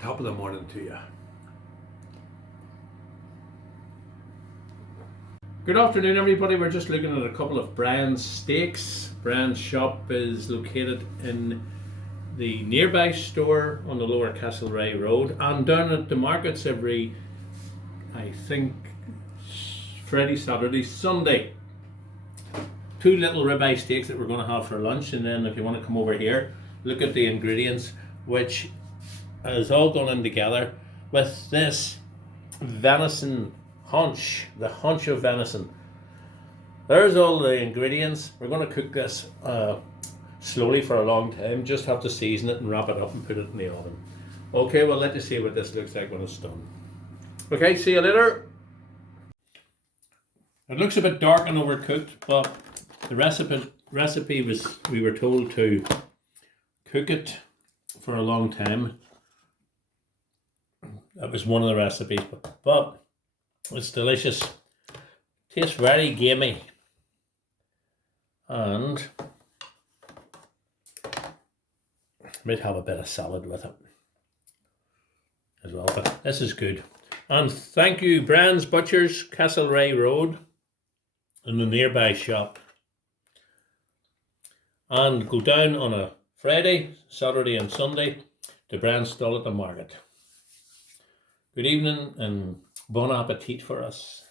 Top of the morning to you. Good afternoon, everybody. We're just looking at a couple of Brian's steaks. Brian's shop is located in the nearby store on the lower Castlereagh Road, and down at the markets every, I think, Friday, Saturday, Sunday. Two little ribeye steaks that we're going to have for lunch, and then if you want to come over here, look at the ingredients, which is all gone in together with this venison haunch, the haunch of venison. There's all the ingredients. We're going to cook this slowly for a long time. Just have to season it and wrap it up and put it in the oven. Okay, we'll let you see what this looks like when it's done. Okay, see you later. It looks a bit dark and overcooked, but the recipe was, we were told to cook it for a long time. That was one of the recipes, but it's delicious. Tastes very gamey, and might have a bit of salad with it as well. But this is good. And thank you, Brian's Butchers, Castlereagh Road, in the nearby shop. And go down on a Friday, Saturday, and Sunday to Brian's stall at the market. Good evening and bon appetit for us.